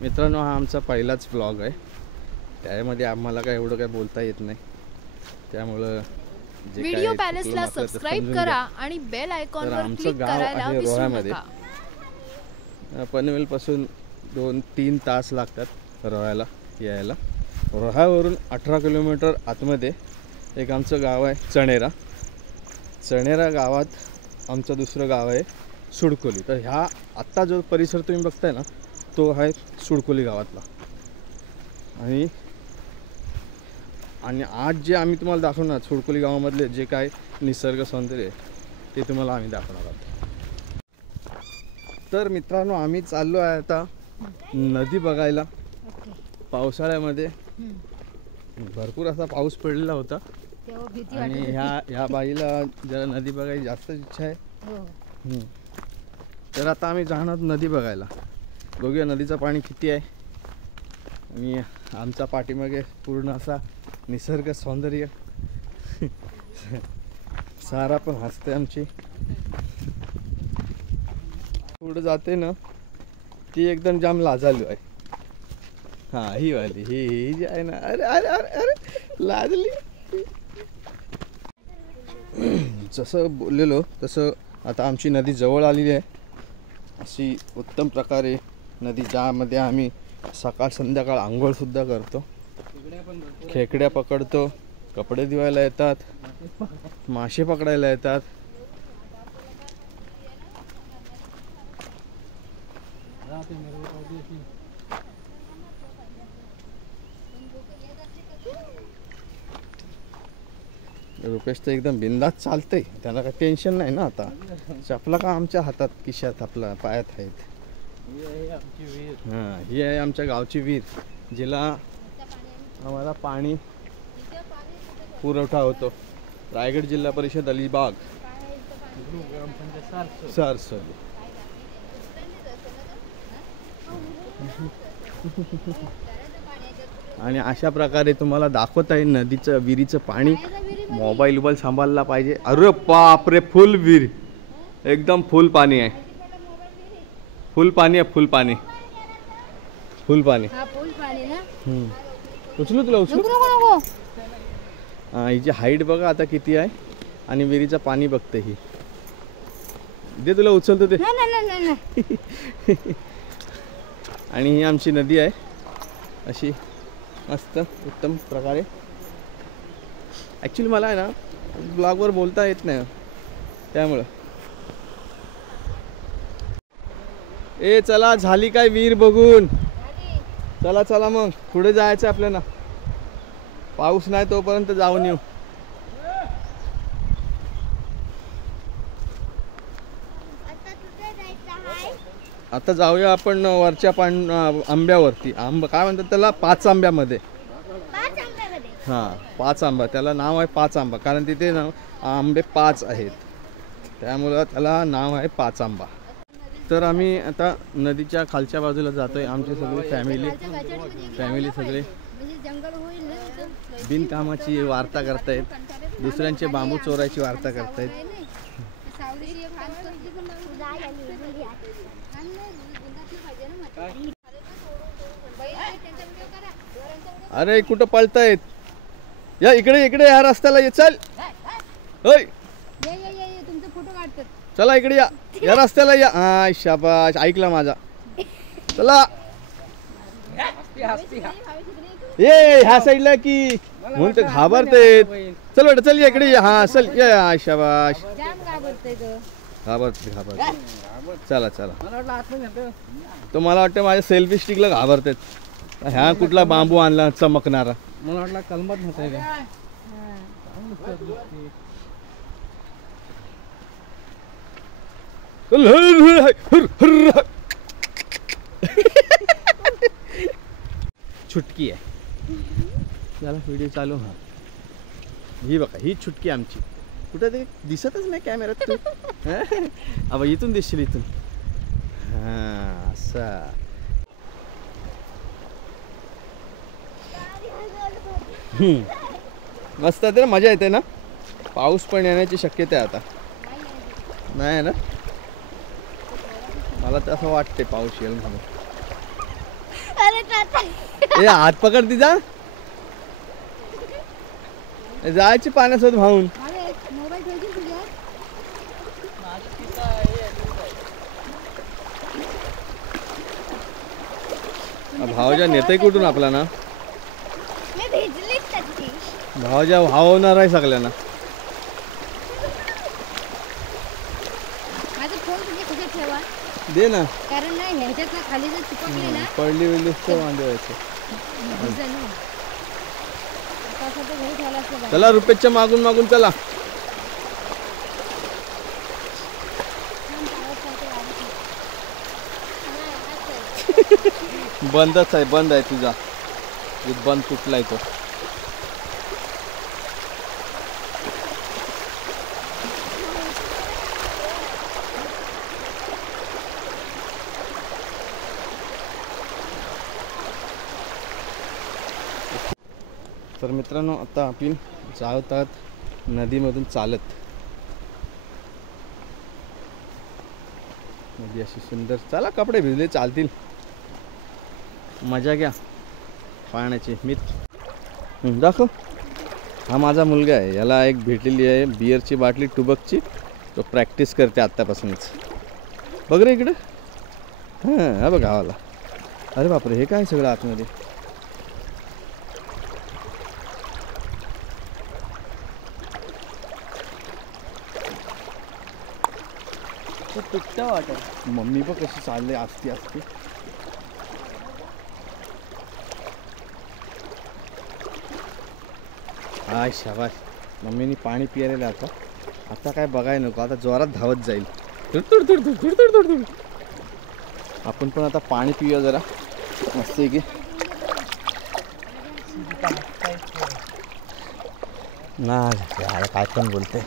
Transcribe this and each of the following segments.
मित्रांनो, हा आमचा पहिलाच व्लॉग आहे. त्यामध्ये आम्हाला काय एवढं काय बोलता येत नाही, त्यामुळं व्हिडिओ पॅलेसला सबस्क्राइब करा आणि बेल आयकॉनवर क्लिक करायला विसरू नका. पनवेल पासून 2-3 तास लागतात रोह्याला यायला. रोह्यावरून 18 किलोमीटर आतमध्ये एक आमचं गाव आहे चणेरा. चणेरा गावात आमचं दुसरं गाव आहे सुडकोली. तर ह्या आत्ता जो परिसर तुम्ही बघताय ना, तो आहे सुडकोली गावातला. आणि आज जे आम्ही तुम्हाला दाखवणार सुडकोली गावामधले जे काय निसर्ग सौंदर्य ते तुम्हाला आम्ही दाखवणार आहोत. तर मित्रांनो, आम्ही चाललो आहे आता नदी बघायला. पावसाळ्यामध्ये भरपूर असा पाऊस पडलेला होता आणि ह्या बाईला जरा नदी बघायची जास्त इच्छा आहे. तर आता आम्ही जाणार नदी बघायला. बघूया नदीचं पाणी किती आहे आणि आमचा पाठीमागे पूर्ण असा निसर्ग सौंदर्य. सारा पण हसते आमची. पुढे जाते ना ती एकदम जाम लाजालू आहे. हा, ही वाली ही जी आहे ना, अरे अरे अरे अरे लाजली. जसं बोललेलो तसं आता आमची नदी जवळ आलेली आहे. अशी उत्तम प्रकारे नदी, ज्यामध्ये आम्ही सकाळ संध्याकाळ आंघोळसुद्धा करतो, खेकड्या पकडतो, कपडे धुवायला येतात, मासे पकडायला येतात. रुपेश तर एकदम बिंदास चालतंय, त्याला काही टेन्शन नाही ना. आता चपला का आमच्या हातात खिशात आपला पायात आहेत. हां, ही आहे आमच्या गावची विहीर, जिला आम्हाला पाणी पुरवठा होतो. रायगड जिल्हा परिषद अलिबाग सारसोली. आणि अशा प्रकारे तुम्हाला दाखवता येईल नदीचं, विहिरीचं पाणी. मोबाईल सांभाळला पाहिजे. अरे बापरे, फुल विहीर, एकदम फुल पाणी आहे. फुल पाणी आहे, फुल पाणी, फुल पाणी. उचलू तुला, उचलू. हिची हाईट बघा आता किती आहे आणि विहिरीचं पाणी बघते ही. दे तुला, उचलतो ते. आणि ही आमची नदी आहे अशी मस्त उत्तम प्रकारे. ॲक्च्युली मला आहे ना ब्लॉगवर बोलता येत नाही, त्यामुळं. ए चला, झाली काय विहीर बघून? चला चला, मग पुढे जायचं आपल्याला. पाऊस नाही तोपर्यंत जाऊन येऊ. आता जाऊया आपण वरच्या आंब्यावरती. आंबा काय म्हणतात त्याला, 5 आंब्यामध्ये. हां, 5 आंबा, त्याला नाव आहे 5 आंबा, कारण तिथे ना आंबे 5 आहेत, त्यामुळं त्याला नाव आहे 5 आंबा. तर आम्ही आता नदीच्या खालच्या बाजूला जातोय. आमची सगळी फॅमिली सगळे बिनकामाची वार्ता करतायत, दुसऱ्यांचे बांबू चोरायची वार्ता करतायत. अरे कुठं पळतायत? या इकडे, इकडे या रस्त्याला ये. चल, होय, चला इकडे या, या रस्त्याला या. हा, शाबाश, ऐकला माझा. चला ये ह्या साईडला की म्हणून ते घाबरते. चल बेटा, चल इकडे या. हा चल, या, शाबाश. घाबरते. चला चला. तो मला वाटतं माझ्या सेल्फी स्टिकला घाबरतात. ह्या कुठला बांबू आणला चमकणारा? मला वाटला कलमत नव्हता का. छुटकी आहे. चला व्हिडिओ चालू. हा, ही बघा, ही छुटकी आमची. कुठे ते दिसतच नाही कॅमेऱ्यात. तू अब इथून दिसशील, इथून. हा, असा. मस्त आहे ना, मजा येते ना. पाऊस पण येण्याची शक्यता आहे आता. नाही ना, मला तर असं वाटते पाऊस येईल म्हणून. ए हात पकड तिचा जायची पाण्यासोबत भाऊन भावजा नेतय कुठून आपला ना भावजा भाव होणार आहे सगळ्यांना दे ना कारण नाही ह्याच्यात ना खाली जर चिपकली ना पडली वेळी तो वांदे व्हायचे चला रुपेशच्या मागून मागून चला बंदच आहे बंद आहे तुझा बंद तुटलाय तो तर मित्रांनो आता आपण जात आहात नदीमधून चालत नदी अशी सुंदर चला कपडे भिजले चालतील मजा घ्या पाण्याची दाखव हा माझा मुलगा आहे याला एक भेटलेली आहे बिअरची बाटली टुबकची तो प्रॅक्टिस करते आत्तापासूनच बघ रे इकडं हां हा बघ गावाला अरे बापरे हे काय सगळं आतमध्ये वाटत मम्मी पण कशी चालले असते असते हाय शाबाश मम्मीनी पाणी पियालेलं आता आता काय बघाय नको आता जोरात धावत जाईल आपण पण आता पाणी पिऊया जरा मस्त आहे की ना काय पण बोलते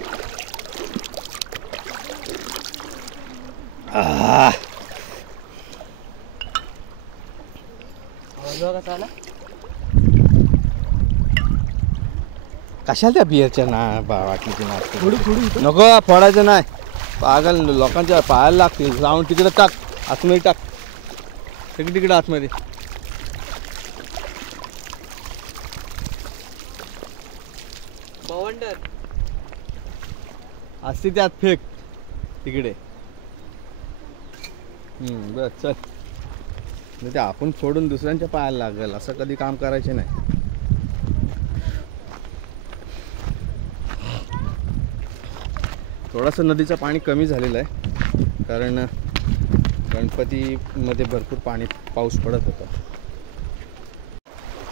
कशाला त्या बिअरच्या ना वाटलीची ना नको फोडायचं नाही पागल लोकांच्या पायाला लागतील जाऊन तिकडे टाक आतमध्ये टाक तिकडे आतमध्ये असते त्यात फेक तिकडे बस चल ते आपण सोडून दुसऱ्यांच्या पायाला लागेल असं कधी काम करायचे नाही थोडंसं नदीचं पाणी कमी झालेलं आहे कारण गणपतीमध्ये भरपूर पाऊस पडत होता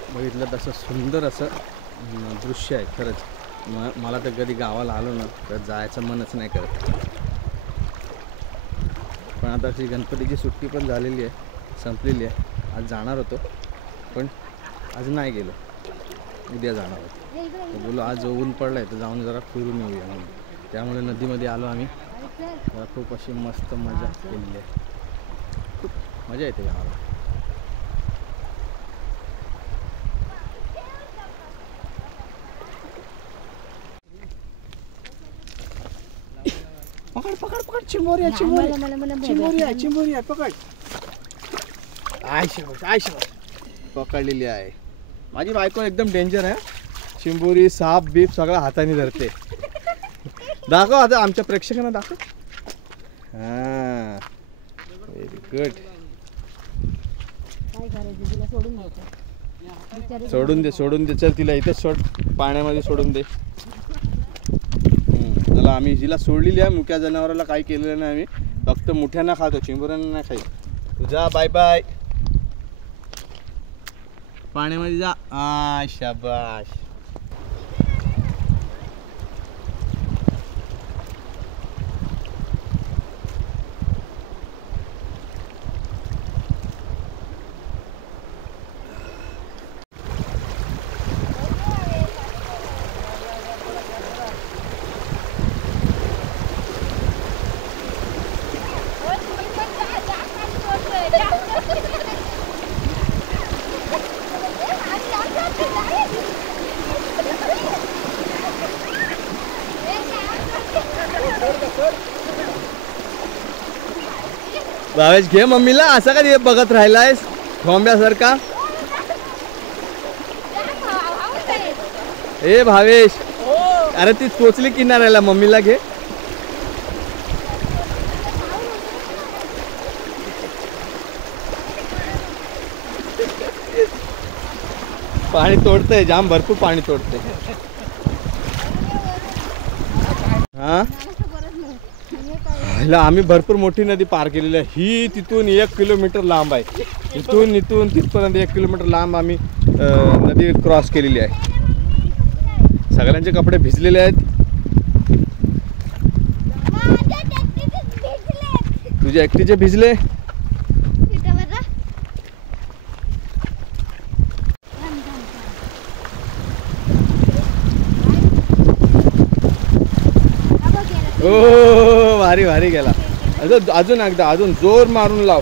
बघितलं तसं सुंदर असं दृश्य आहे खरंच मला तर कधी गावाला आलो ना तर जायचं मनच नाही करत पण आता अशी गणपतीची सुट्टी पण झालेली आहे संपलेली आहे आज जाणार होतो पण आज नाही गेलो उद्या जाणार होतो बोलो आज ऊन पडलं आहे तर जाऊन जरा फिरून येऊया म्हणून त्यामुळे नदीमध्ये आलो आम्ही खूप अशी मस्त मजा केलेली आहे खूप मजा येते गावाला पकड पकड पकड चिंबोरी आहे चिंबोरी आहे चिंबोरी आहे पकड आय शिवाय पकडलेली आहे माझी बायको एकदम डेंजर आहे चिंबोरी साप बीप सगळं हाताने धरते दाखव आता आमच्या प्रेक्षकांना दाखव हां व्हेरी गुड सोडून दे चल तिला इथेच सोड पाण्यामध्ये सोडून दे चला आम्ही जिला सोडलेली आहे मुक्या जनावराला काही केलेलं नाही आम्ही फक्त मुठ्यांना खातो चिंबोऱ्यांना नाही खाई तुझा बाय बाय पाण्यामध्ये जा शाबाश भावेश घे मम्मीला असं का बघत राहिलायस खोंब्यासारखा. ए भावेश, अरे ती पोचली किनाऱ्याला, मम्मीला घे. पाणी तोडतंय, जाम भरपूर पाणी तोडते. हा, आम्ही भरपूर मोठी नदी पार केलेली आहे. ही तिथून 1 किलोमीटर लांब आहे. इथून तिथपर्यंत 1 किलोमीटर लांब आम्ही नदी क्रॉस केलेली आहे. सगळ्यांचे कपडे भिजलेले आहेत. तुझे एकटीचे भिजले. ओ भारी भारी गेला. अजून एकदा, अजून जोर मारून लाव.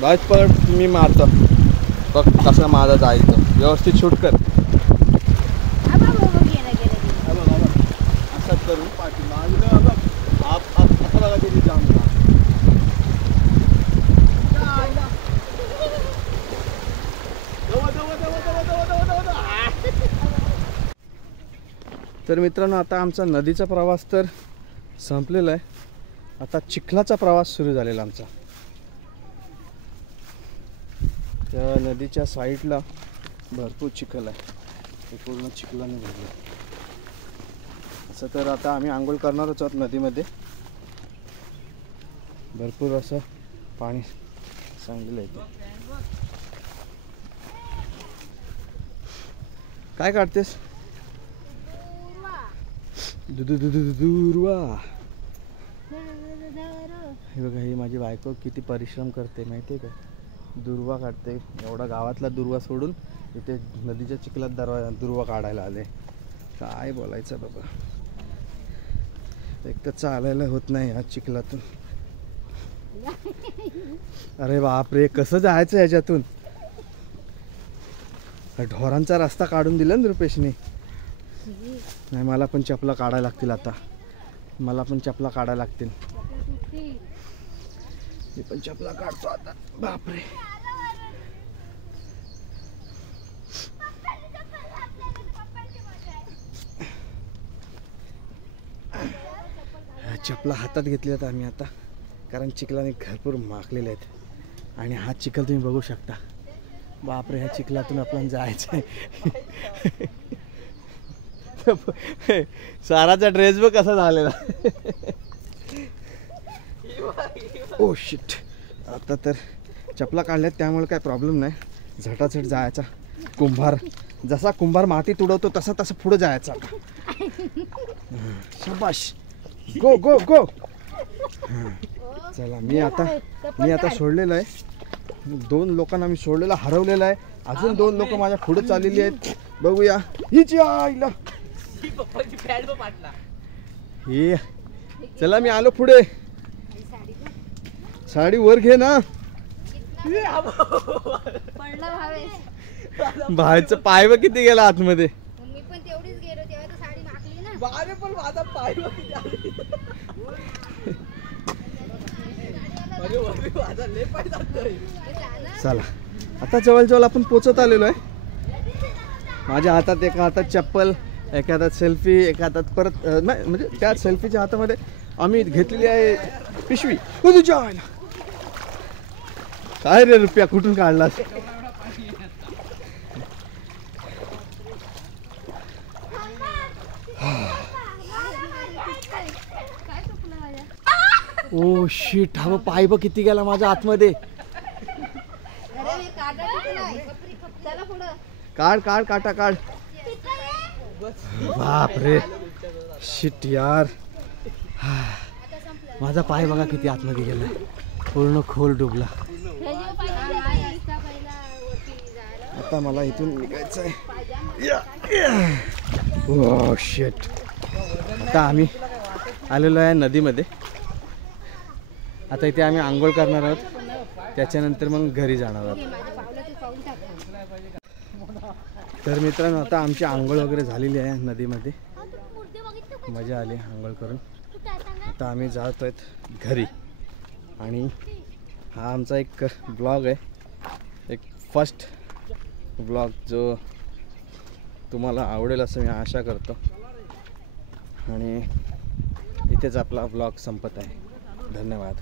बस पण मी मारतो बघ कसं माझा जायचं. व्यवस्थित शूट कर. असं करून पाठी मागलं बघ. आता बघा तिथे जाऊन. तर मित्रांनो, आता आमचा नदीचा प्रवास तर संपलेला आहे. आता चिखलाचा प्रवास सुरू झालेला आमचा. त्या नदीच्या साईडला भरपूर चिखल आहे. ते पूर्ण चिखलाने भरलं. असं तर आता आम्ही आंघोळ करणारच आहोत नदीमध्ये. भरपूर असं पाणी सांगलेलं आहे. काय काढतेस? दुर्वा. हे बघा, ही माझी बायको किती परिश्रम करते माहिती आहे का. दुर्वा काढते. एवढा गावातला दुर्वा सोडून इथे नदीच्या चिखलात दुर्वा काढायला आले. काय बोलायचं बाबा. एक तर चालायला होत नाही या चिखलातून. अरे बापरे, कसं जायचं याच्यातून. ढोरांचा रस्ता काढून दिला ना रुपेशने. नाही, मला पण चपला काढायला लागतील आता. मला पण चपला काढायला लागतील. मी पण चपला काढतो आता. बापरे. चपला हातात घेतल्यात आम्ही आता, कारण चिखलाने भरपूर माखलेले आहेत. आणि हा चिखल तुम्ही बघू शकता. बापरे, ह्या चिखलातून आपल्याला जायचं आहे. साराचा ड्रेस बघ कसा झालेला. Oh shit. आता तर चपला काढल्यात त्यामुळे काय प्रॉब्लेम नाही. झटाझट जायचा. कुंभार जसा कुंभार माती तुडवतो तसा तसा पुढे जायचा. शाबाश. गो गो गो. चला, मी आता सोडलेलं आहे. 2 लोकांना मी सोडलेला, हरवलेला आहे. अजून 2 लोक माझ्या पुढे चाललेली आहेत. बघूया. हिची आईला. हे चला, मी आलो पुढे. साडी वर घे ना. बाहेरचं पाय बघ किती गेला आतमध्ये. मी पण तेवढीच गेलो तेव्हा तर साडी माखली ना. बारे पण माझा पाय बघ किती आले. अरे वरती माझा लय पाय जातोय. चला, आता जवळ आपण पोचत आलेलो आहे. माझ्या हातात एका हातात चप्पल, एका हातात सेल्फी, एका हातात परत नाही, म्हणजे त्या सेल्फीच्या हातामध्ये आम्ही घेतलेली आहे पिशवी. तुझ्या काय रे रुपया कुठून काढलास? Oh shit. हा पाय बघ किती गेला माझ्या आतमध्ये. काढ काढ काटा काढ. बाप रे, शिट यार. माझा पाय बघा किती आतमध्ये गेला. पूर्ण खोल डुबला. आता मला इथून निघायचं आहे. Oh shit. आता आम्ही आलेलो आहे नदीमध्ये. आता इथे आम्ही आंघोळ करणार आहोत. त्याच्यानंतर मग घरी जाणार आहोत. तर मित्रांनो, आता आमची आंघोळ वगैरे झालेली आहे नदीमध्ये. मजा आली आंघोळ करून. आता आम्ही जात आहेत घरी आणि हा आमचा एक ब्लॉग आहे, एक फर्स्ट ब्लॉग जो तुम्हाला आवडेल असं मी आशा करतो आणि इथेच आपला ब्लॉग संपत आहे. धन्यवाद.